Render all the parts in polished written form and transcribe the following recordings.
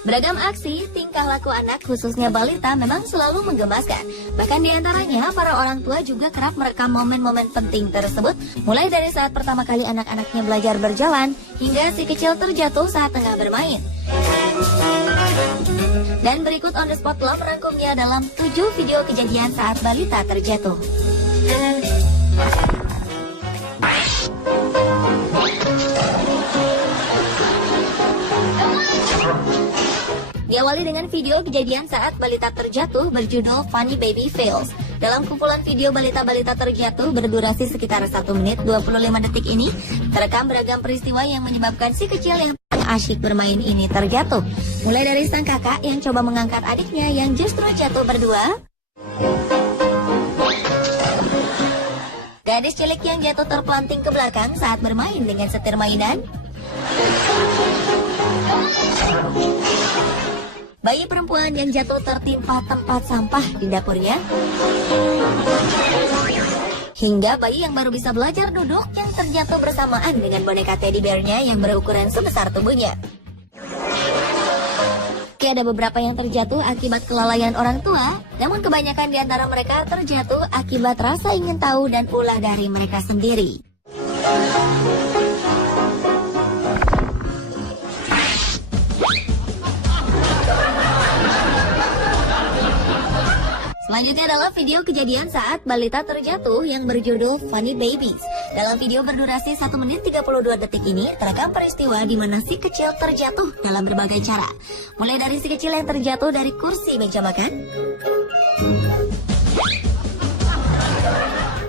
Beragam aksi, tingkah laku anak khususnya balita memang selalu menggemaskan. Bahkan diantaranya para orang tua juga kerap merekam momen-momen penting tersebut, mulai dari saat pertama kali anak-anaknya belajar berjalan, hingga si kecil terjatuh saat tengah bermain. Dan berikut On The Spot telah merangkumnya dalam 7 video kejadian saat balita terjatuh. Diawali dengan video kejadian saat balita terjatuh berjudul Funny Baby Fails. Dalam kumpulan video balita-balita terjatuh berdurasi sekitar 1 menit 25 detik ini, terekam beragam peristiwa yang menyebabkan si kecil yang asyik bermain ini terjatuh. Mulai dari sang kakak yang coba mengangkat adiknya yang justru jatuh berdua, gadis cilik yang jatuh terpelanting ke belakang saat bermain dengan setir mainan, bayi perempuan yang jatuh tertimpa tempat sampah di dapurnya, hingga bayi yang baru bisa belajar duduk yang terjatuh bersamaan dengan boneka teddy bear-nya yang berukuran sebesar tubuhnya. Ada beberapa yang terjatuh akibat kelalaian orang tua, namun kebanyakan di antara mereka terjatuh akibat rasa ingin tahu dan ulah dari mereka sendiri. Selanjutnya adalah video kejadian saat balita terjatuh yang berjudul Funny Babies. Dalam video berdurasi 1 menit 32 detik ini, terekam peristiwa di mana si kecil terjatuh dalam berbagai cara. Mulai dari si kecil yang terjatuh dari kursi meja makan,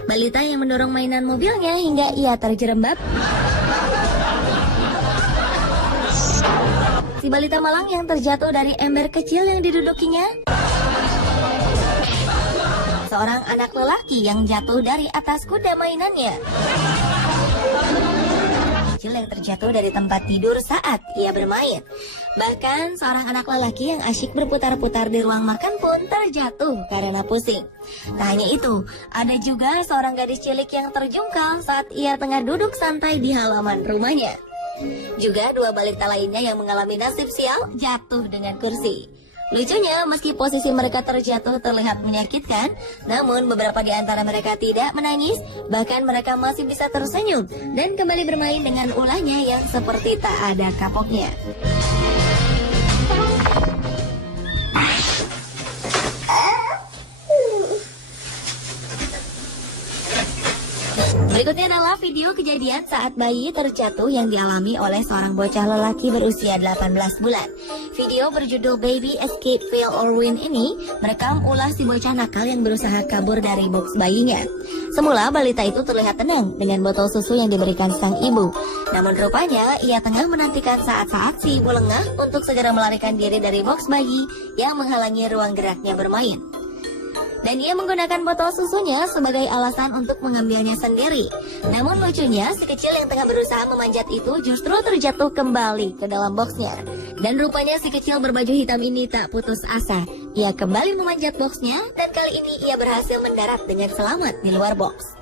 balita yang mendorong mainan mobilnya hingga ia terjerembab, si balita malang yang terjatuh dari ember kecil yang didudukinya, seorang anak lelaki yang jatuh dari atas kuda mainannya, kecil yang terjatuh dari tempat tidur saat ia bermain. Bahkan seorang anak lelaki yang asyik berputar-putar di ruang makan pun terjatuh karena pusing. Tak hanya itu, ada juga seorang gadis cilik yang terjungkal saat ia tengah duduk santai di halaman rumahnya. Juga 2 balita lainnya yang mengalami nasib sial jatuh dengan kursi. Lucunya, meski posisi mereka terjatuh terlihat menyakitkan, namun beberapa di antara mereka tidak menangis, bahkan mereka masih bisa tersenyum dan kembali bermain dengan ulahnya yang seperti tak ada kapoknya. Berikutnya adalah video kejadian saat bayi terjatuh yang dialami oleh seorang bocah lelaki berusia 18 bulan. Video berjudul Baby Escape Fail or Win ini merekam ulah si bocah nakal yang berusaha kabur dari box bayinya. Semula balita itu terlihat tenang dengan botol susu yang diberikan sang ibu. Namun rupanya ia tengah menantikan saat-saat si ibu lengah untuk segera melarikan diri dari box bayi yang menghalangi ruang geraknya bermain. Dan ia menggunakan botol susunya sebagai alasan untuk mengambilnya sendiri. Namun lucunya, si kecil yang tengah berusaha memanjat itu justru terjatuh kembali ke dalam boxnya. Dan rupanya si kecil berbaju hitam ini tak putus asa. Ia kembali memanjat boxnya dan kali ini ia berhasil mendarat dengan selamat di luar box.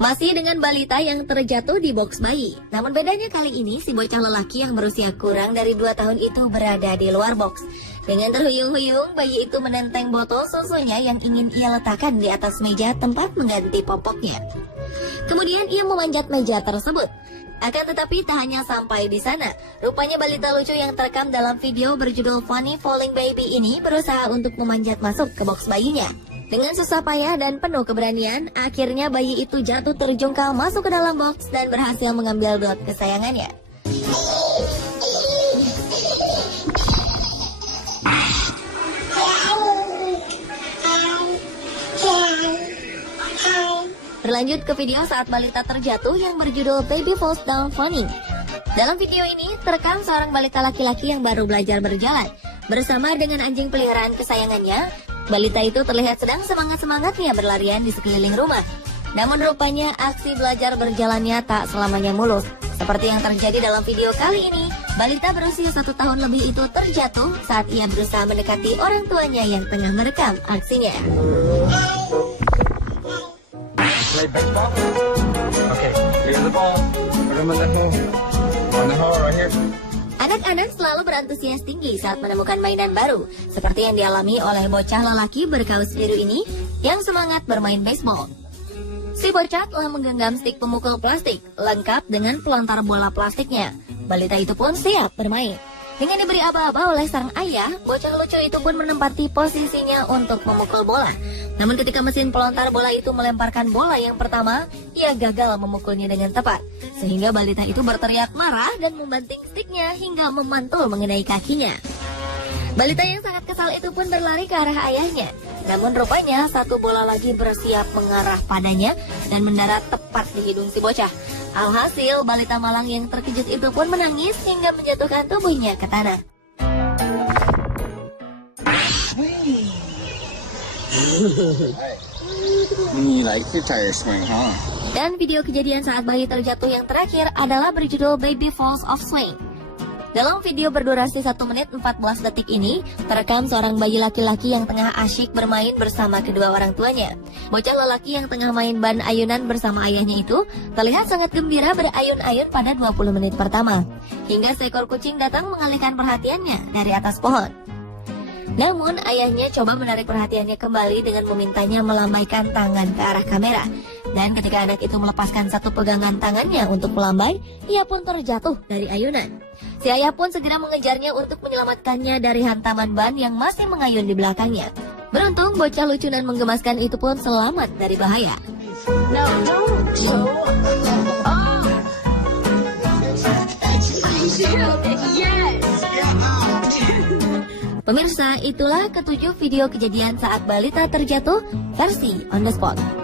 Masih dengan balita yang terjatuh di box bayi. Namun bedanya kali ini si bocah lelaki yang berusia kurang dari 2 tahun itu berada di luar box. Dengan terhuyung-huyung, bayi itu menenteng botol susunya yang ingin ia letakkan di atas meja tempat mengganti popoknya. Kemudian ia memanjat meja tersebut. Akan tetapi tak hanya sampai di sana. Rupanya balita lucu yang terekam dalam video berjudul Funny Falling Baby ini berusaha untuk memanjat masuk ke box bayinya. Dengan susah payah dan penuh keberanian, akhirnya bayi itu jatuh terjungkal masuk ke dalam box dan berhasil mengambil dot kesayangannya. Berlanjut ke video saat balita terjatuh yang berjudul Baby Falls Down Funny. Dalam video ini, terekam seorang balita laki-laki yang baru belajar berjalan. Bersama dengan anjing peliharaan kesayangannya, balita itu terlihat sedang semangat-semangatnya berlarian di sekeliling rumah. Namun rupanya aksi belajar berjalannya tak selamanya mulus. Seperti yang terjadi dalam video kali ini, Balita berusia 1 tahun lebih itu terjatuh saat ia berusaha mendekati orang tuanya yang tengah merekam aksinya. Play baseball? Okay, here's the ball. Put him on the hole. On the hole right here. Anak-anak selalu berantusias tinggi saat menemukan mainan baru, seperti yang dialami oleh bocah lelaki berkaus biru ini yang semangat bermain baseball. Si bocah telah menggenggam stik pemukul plastik, lengkap dengan pelontar bola plastiknya. Balita itu pun siap bermain. Dengan diberi aba-aba oleh sang ayah, bocah lucu itu pun menempati posisinya untuk memukul bola. Namun ketika mesin pelontar bola itu melemparkan bola yang pertama, ia gagal memukulnya dengan tepat. Sehingga balita itu berteriak marah dan membanting stiknya hingga memantul mengenai kakinya. Balita yang sangat kesal itu pun berlari ke arah ayahnya. Namun rupanya satu bola lagi bersiap mengarah padanya dan mendarat tepat di hidung si bocah. Alhasil balita malang yang terkejut itu pun menangis hingga menjatuhkan tubuhnya ke tanah. Dan video kejadian saat bayi terjatuh yang terakhir adalah berjudul Baby Falls Off Swing. Dalam video berdurasi 1 menit 14 detik ini, terekam seorang bayi laki-laki yang tengah asyik bermain bersama kedua orang tuanya. Bocah lelaki yang tengah main ban ayunan bersama ayahnya itu terlihat sangat gembira berayun-ayun pada 20 menit pertama, hingga seekor kucing datang mengalihkan perhatiannya dari atas pohon. Namun ayahnya coba menarik perhatiannya kembali dengan memintanya melambaikan tangan ke arah kamera. Dan ketika anak itu melepaskan satu pegangan tangannya untuk melambai, ia pun terjatuh dari ayunan. Si ayah pun segera mengejarnya untuk menyelamatkannya dari hantaman ban yang masih mengayun di belakangnya. Beruntung bocah lucu dan menggemaskan itu pun selamat dari bahaya. Pemirsa, itulah ketujuh video kejadian saat balita terjatuh versi On The Spot.